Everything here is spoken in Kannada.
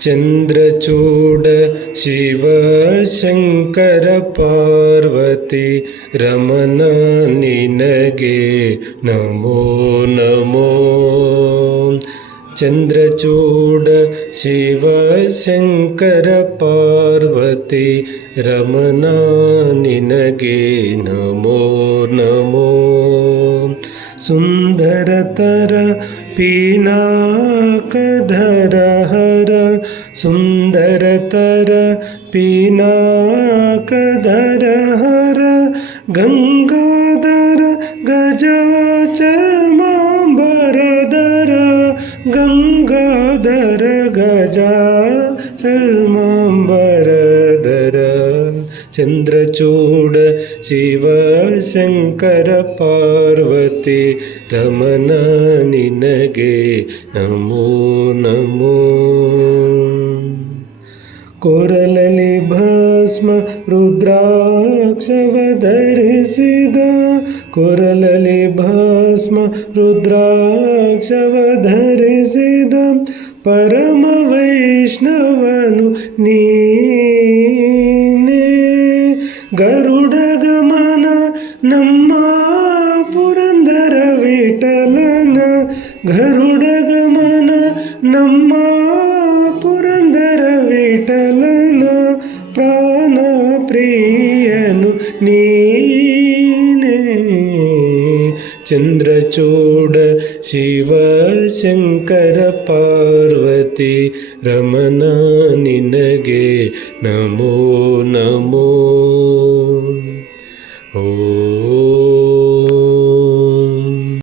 ಚಂದ್ರಚೂಡ ಶಿವ ಶಂಕರ ಪಾರ್ವತಿ ರಮಣ ನಿನಗೆ ನಮೋ ನಮೋ. ಚಂದ್ರಚೂಡ ಶಿವ ಶಂಕರ ಪಾರ್ವತಿ ರಮಣ ನಿನಗೆ ನಮೋ ನಮೋ. ಸುಂದರತರ ಪಿನಾಕಧರ ಹರ ಸುಂದರತರ ಪಿನಾಕಧರ ಹರ ಗಂಗಾಧರ ಗಜಾಚರ್ಮಾಂಬರಧರ ಗಂಗಾಧರ ಗಜಾಚರ್ಮಾಂಬರಧರ. ಚಂದ್ರಚೂಡ ಶಿವ ಶಂಕರ ಪಾರ್ವತಿ ರಮಣ ನಿನಗೆ ನಮೋ ನಮೋ. ಕೊರಳಲಿ ಭಸ್ಮ ರುದ್ರಾಕ್ಷವ ಧರಿಸಿದ ಕೊರಳಲಿ ಭಸ್ಮ ರುದ್ರಾಕ್ಷವ ಧರಿಸಿದ ಪರಮ ವೈಷ್ಣವನು ನೀನೇ. ಗರುಡ ಗಮನ ನಮ್ಮ ಪುರಂದರ ವಿಠಲನ ಗರುಡ ಗಮನ ನಮ್ಮ ಪುರಂದರ ವಿಠಲನ ಪ್ರಾಣ ಪ್ರಿಯನು ನೀನೇ. ಚಂದ್ರಚೂಡ ಶಿವ ಶಂಕರ ಪಾರ್ವತಿ ರಮಣ ನಿನಗೆ ನಮೋ ನಮೋ.